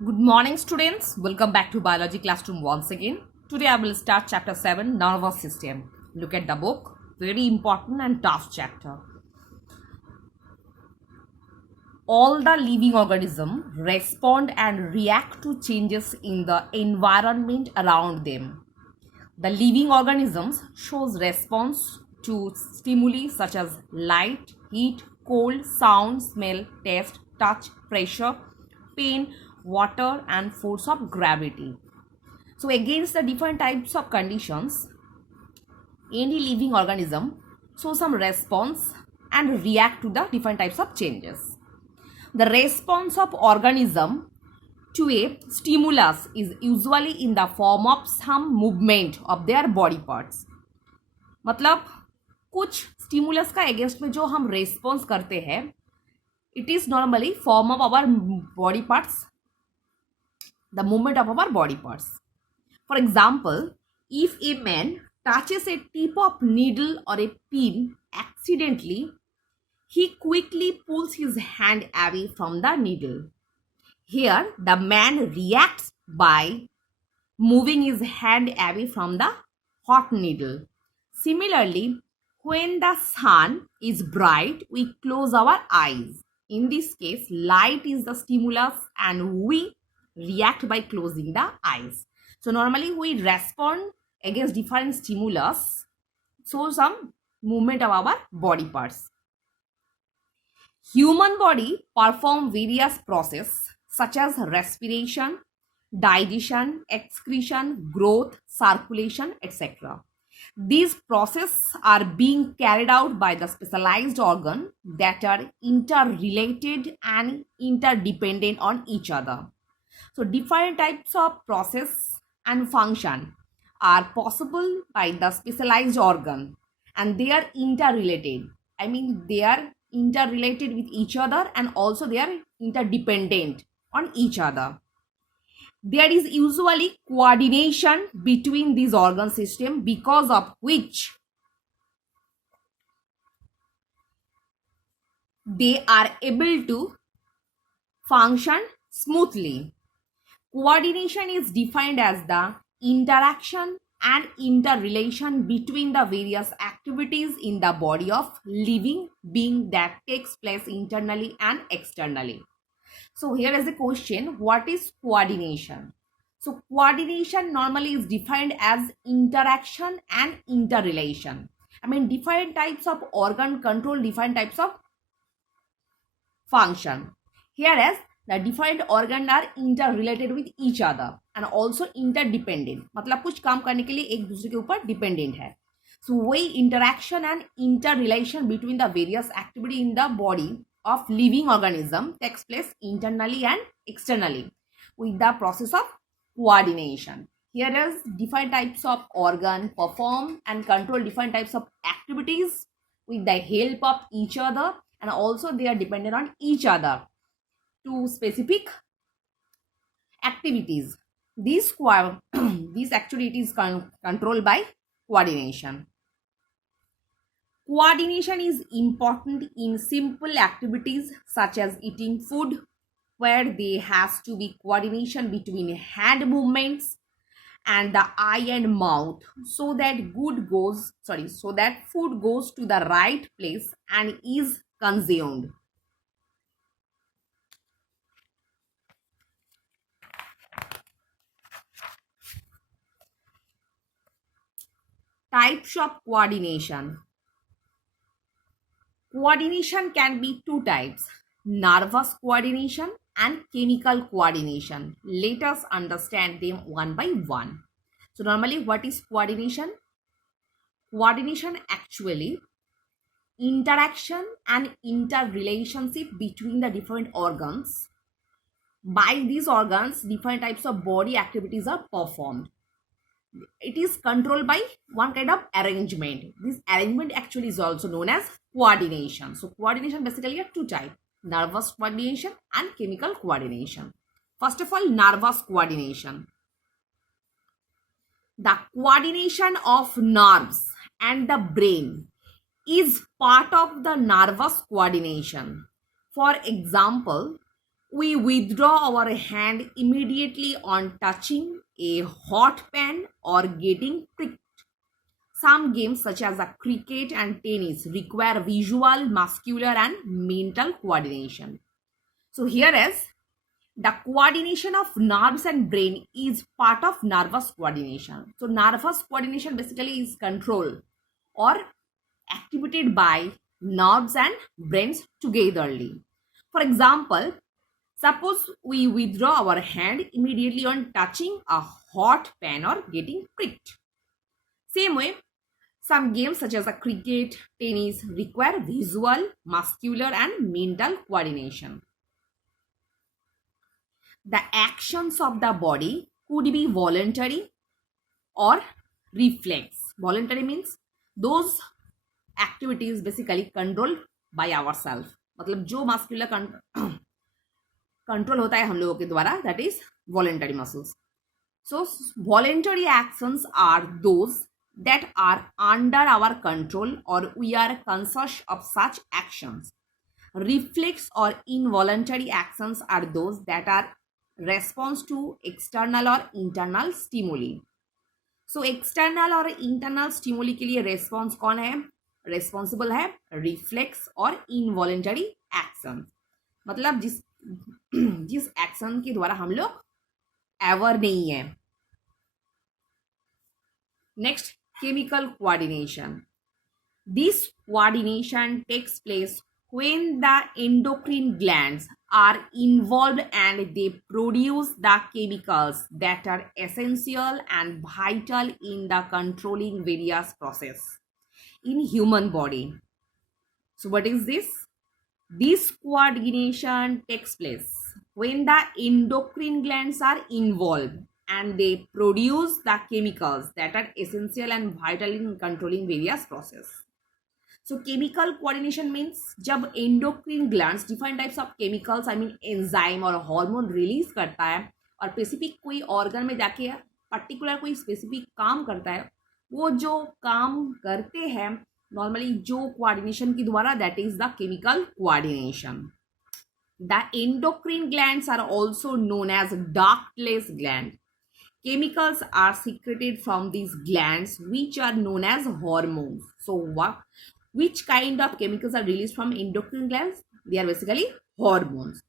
Good morning, students. Welcome back to Biology Classroom once again. Today I will start chapter 7, Nervous System. Look at the book. Very important and tough chapter. All the living organisms respond and react to changes in the environment around them. The living organisms shows response to stimuli such as light, heat, cold, sound, smell, taste, touch, pressure, pain, water and force of gravity. So against the different types of conditions, any living organism shows some response and react to the different types of changes. The response of organism to a stimulus is usually in the form of some movement of their body parts. मतलब कुछ stimulus का against में जो हम response करते हैं, it is normally form of our body parts, the movement of our body parts. For example, if a man touches a tip of needle or a pin accidentally, he quickly pulls his hand away from the needle. Here, the man reacts by moving his hand away from the hot needle. Similarly, when the sun is bright, we close our eyes. In this case, light is the stimulus and we react by closing the eyes. So normally we respond against different stimulus, so some movement of our body parts. Human body perform various processes such as respiration, digestion, excretion, growth, circulation, etc. These processes are being carried out by the specialized organ that are interrelated and interdependent on each other. So different types of process and function are possible by the specialized organ and they are interrelated. I mean they are interrelated with each other and also they are interdependent on each other. There is usually coordination between these organ systems because of which they are able to function smoothly. Coordination is defined as the interaction and interrelation between the various activities in the body of living being that takes place internally and externally. So here is the question, what is coordination? So coordination normally is defined as interaction and interrelation. I mean different types of organ control different types of function. Whereas the different organ are interrelated with each other and also interdependent. मतलब कुछ काम करने के लिए एक दूसरे के ऊपर dependent है. So वही interaction and interrelation between the various activity in the body of living organism takes place internally and externally with the process of coordination. Here is different types of organ perform and control different types of activities with the help of each other and also they are dependent on each other to specific activities. These activities controlled by coordination. Coordination is important in simple activities such as eating food, where there has to be coordination between hand movements and the eye and mouth so that food goes to the right place and is consumed. Types of coordination. Coordination can be two types, nervous coordination and chemical coordination. Let us understand them one by one. So normally what is coordination? Coordination actually interaction and interrelationship between the different organs. By these organs, different types of body activities are performed. It is controlled by one kind of arrangement. This arrangement actually is also known as coordination. So coordination basically are two types, nervous coordination and chemical coordination. First of all, nervous coordination. The coordination of nerves and the brain is part of the nervous coordination. For example, We withdraw our hand immediately on touching a hot pan or getting pricked. Some games, such as cricket and tennis, require visual, muscular, and mental coordination. So, here is the coordination of nerves and brain is part of nervous coordination. So, nervous coordination basically is control or activated by nerves and brains togetherly. For example, suppose we withdraw our hand immediately on touching a hot pan or getting pricked. Same way, some games such as cricket, tennis require visual, muscular, and mental coordination. The actions of the body could be voluntary or reflex. Voluntary means those activities basically controlled by ourselves. मतलब जो muscular control होता है हम लोगों के द्वारा, that is voluntary muscles. So voluntary actions are those that are under our control or we are conscious of such actions. Reflex or involuntary actions are those that are response to external or internal stimuli. So external और internal stimuli के लिए response कौन है? Responsible है reflex और involuntary action. मतलब जिस action के द्वारा हम लोग aware नहीं है. Next, chemical coordination. This coordination takes place when the endocrine glands are involved and they produce the chemicals that are essential and vital in the controlling various processes in human body. So what is this? This coordination takes place when the endocrine glands are involved and they produce the chemicals that are essential and vital in controlling various processes. So chemical coordination means जब endocrine glands different types of chemicals, I mean enzyme और hormone release करता है और specific कोई organ में जाके particular कोई specific काम करता है, वो जो काम करते हैं normally जो coordination के द्वारा, that is the chemical coordination. The endocrine glands are also known as ductless gland. Chemicals are secreted from these glands which are known as hormones. So which kind of chemicals are released from endocrine glands? They are basically hormones.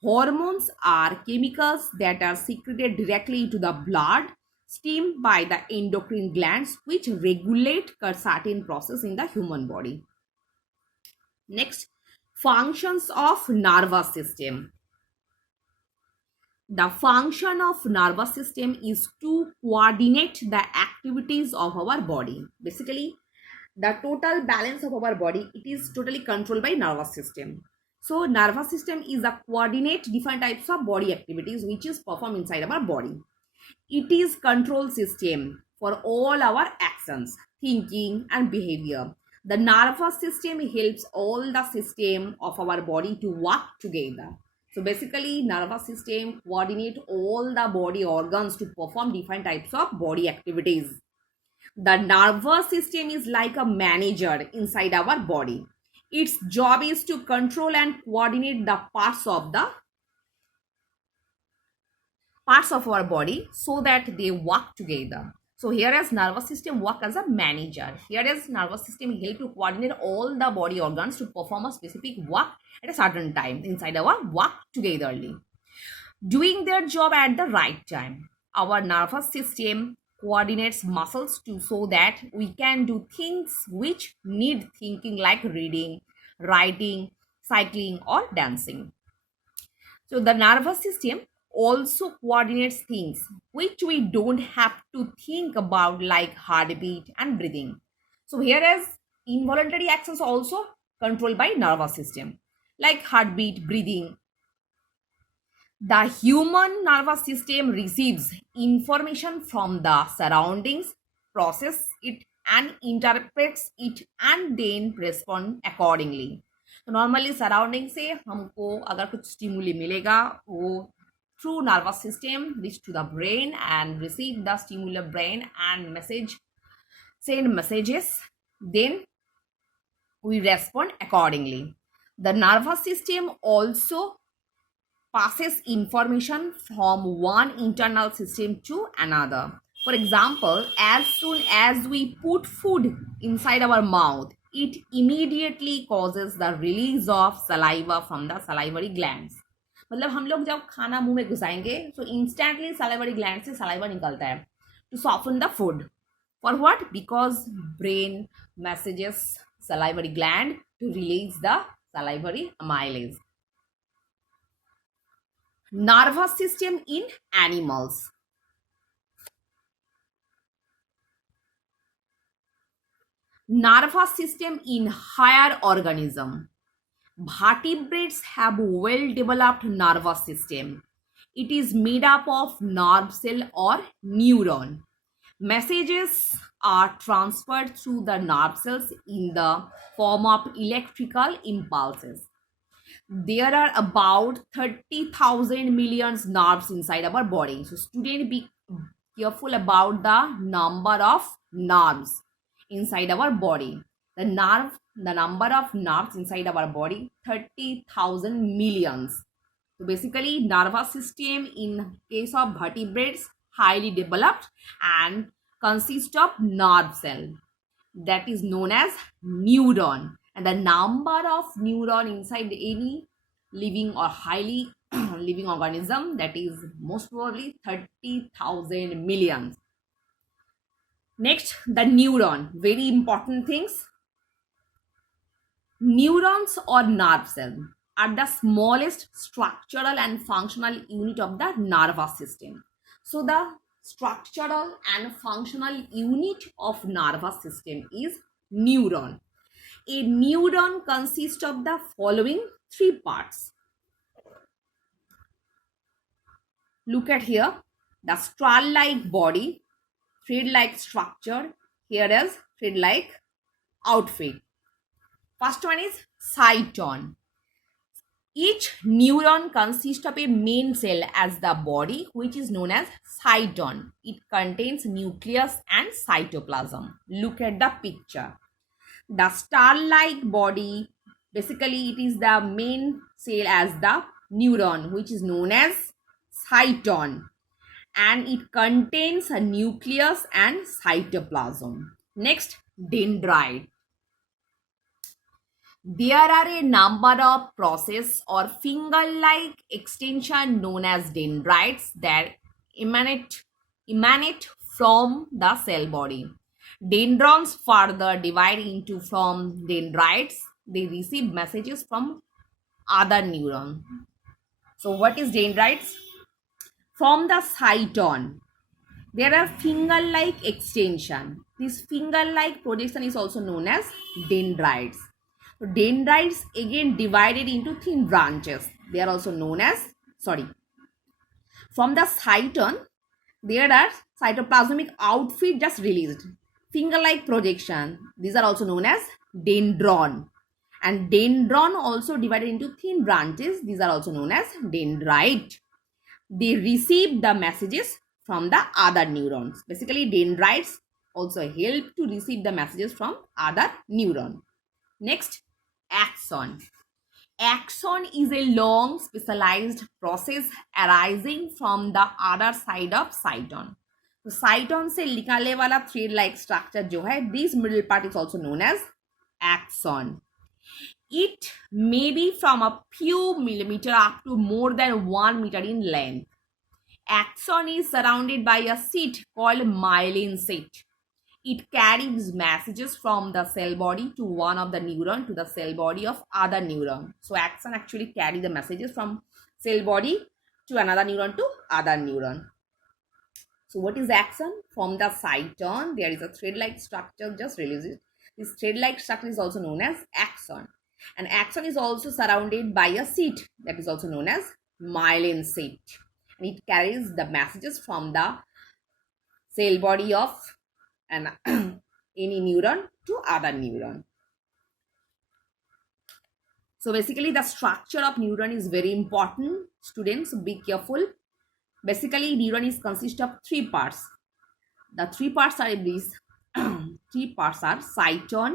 Hormones are chemicals that are secreted directly into the blood, streamed by the endocrine glands, which regulate a certain process in the human body. Next, functions of nervous system. The function of nervous system is to coordinate the activities of our body. Basically, the total balance of our body, it is totally controlled by nervous system. So nervous system is a coordinate different types of body activities which is performed inside our body. It is control system for all our actions, thinking and behavior. The nervous system helps all the system of our body to work together. So basically nervous system coordinate all the body organs to perform different types of body activities. The nervous system is like a manager inside our body. Its job is to control and coordinate the parts of our body so that they work together. So here is nervous system work as a manager. Here is nervous system help to coordinate all the body organs to perform a specific work at a certain time inside our work togetherly. Doing their job at the right time. Our nervous system coordinates muscles so that we can do things which need thinking like reading, writing, cycling or dancing. So the nervous system also coordinates things which we don't have to think about like heartbeat and breathing. So here is involuntary actions also controlled by nervous system like heartbeat, breathing. The human nervous system receives information from the surroundings, processes it and interprets it and then respond accordingly. तो normally surrounding से हमको अगर कुछ stimuli मिलेगा वो through nervous system reach to the brain and receive the stimuli brain and send messages, then we respond accordingly. The nervous system also passes information from one internal system to another. For example, as soon as we put food inside our mouth, it immediately causes the release of saliva from the salivary glands. मतलब हम लोग जब खाना मुंह में घुसाएंगे तो instantly salivary gland से saliva निकलता है to soften the food. For what? Because brain messages salivary gland to release the salivary amylase. Nervous system in animals. Nervous system in higher organism. Vertebrates have well developed nervous system. It is made up of nerve cell or neuron. Messages are transferred through the nerve cells in the form of electrical impulses. There are about 30,000 million nerves inside our body. So student, be careful about the number of nerves inside our body. The number of nerves inside our body, 30,000 millions. So basically nervous system in case of vertebrates highly developed and consists of nerve cell that is known as neuron, and the number of neuron inside any living or highly living organism, that is most probably 30,000 millions. Next, the neuron, very important things. Neurons or nerve cells are the smallest structural and functional unit of the nervous system. So the structural and functional unit of nervous system is neuron. A neuron consists of the following three parts. Look at here, the straw-like body, thread-like structure, here is thread-like outfit. First one is cyton. Each neuron consists of a main cell as the body, which is known as cyton. It contains nucleus and cytoplasm. Look at the picture. The star-like body, basically it is the main cell as the neuron, which is known as cyton, and it contains a nucleus and cytoplasm. Next, dendrite. There are a number of process or finger-like extension known as dendrites that emanate from the cell body. Dendrons further divide into from dendrites. They receive messages from other neurons. So what is dendrites? From the cyton, there are finger-like extension. This finger-like projection is also known as dendrites. So dendrites again divided into thin branches. They are also known as, from the cyton, there are cytoplasmic outfit just released. Finger-like projection, these are also known as dendron. And dendron also divided into thin branches. These are also known as dendrite. They receive the messages from the other neurons. Basically, dendrites also help to receive the messages from other neurons. Next, axon. Axon is a long specialized process arising from the other side of cyton. तो cyton से निकालने वाला thread like structure जो है, this middle part is also known as axon. It may be from a few millimeter up to more than 1 meter in length. Axon is surrounded by a sheet called myelin sheet. It carries messages from the cell body to one of the neuron to the cell body of other neuron. So axon actually carry the messages from cell body to another neuron to other neuron. So what is axon? From the cyton, there is a thread-like structure just released. This thread-like structure is also known as axon. And axon is also surrounded by a sheet that is also known as myelin sheet. And it carries the messages from the cell body of any neuron to other neuron. So basically the structure of neuron is very important. Students, be careful. Basically neuron is consist of three parts. The three parts are these. Three parts are cyton,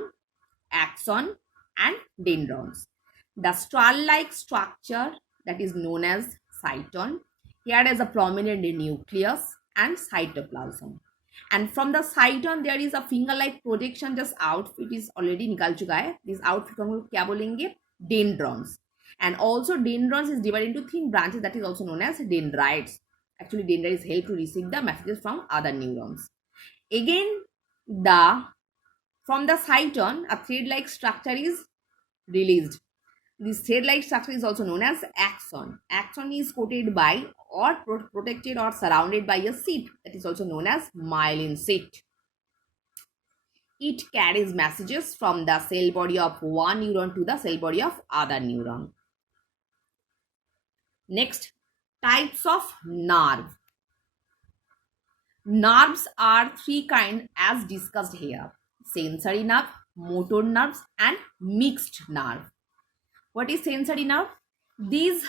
axon and dendrons. The straw-like structure that is known as cyton. Here is a prominent nucleus and cytoplasm. And from the cyton there is a finger-like projection just out. It is already निकल चुका है. This outfit को हम लोग क्या बोलेंगे? Dendrons. And also dendrons is divided into thin branches that is also known as dendrites. Actually, dendrites help to receive the messages from other neurons. Again, from the cyton, a thread-like structure is released. This thread-like structure is also known as axon. Axon is coated by or protected or surrounded by a sheet that is also known as myelin sheet. It carries messages from the cell body of one neuron to the cell body of other neuron. Next, types of nerve. Nerves are three kinds as discussed here: sensory nerve, motor nerves, and mixed nerve. What is sensory nerve? These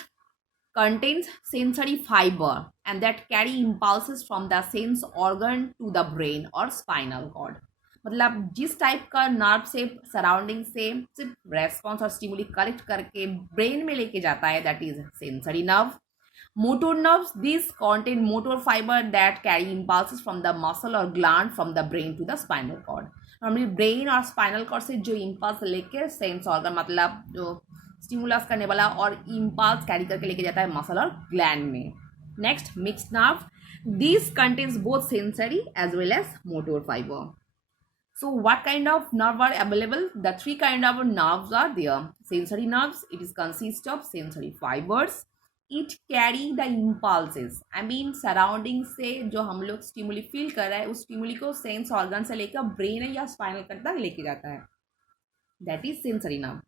contains sensory fiber and that carry impulses from the sense organ to the brain or spinal cord. मतलब जिस type का nerve से surrounding से सिर्फ response और stimuli collect करके brain में लेके जाता है, that is sensory nerve. Motor nerves, these contain motor fiber that carry impulses from the muscle or gland from the brain to the spinal cord. Normally brain और spinal cord से जो impulse लेके sense organ मतलब जो stimulus करने वाला और impulse carry करके लेके जाता है muscle और gland में. Next, mixed nerve. These contains both sensory as well as motor fiber. So what kind of nerve are available? The three kind of nerves are there. Sensory nerves, it is consist of sensory fibers. It carry the impulses. I mean surrounding से जो हम लोग stimuli feel कर रहे हैं उस stimuli को sense organ से लेकर ब्रेन या स्पाइनल कॉर्ड तक लेके जाता है. That is sensory nerve.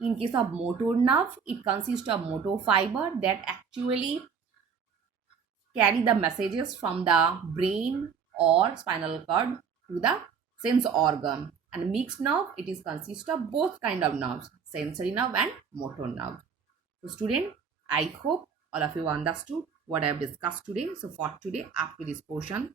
In case of motor nerve, it consists of motor fiber that actually carry the messages from the brain or spinal cord to the sense organ. And mixed nerve, it is consist of both kind of nerves, sensory nerve and motor nerve. So student, I hope all of you understood what I have discussed today. So for today, up to this portion,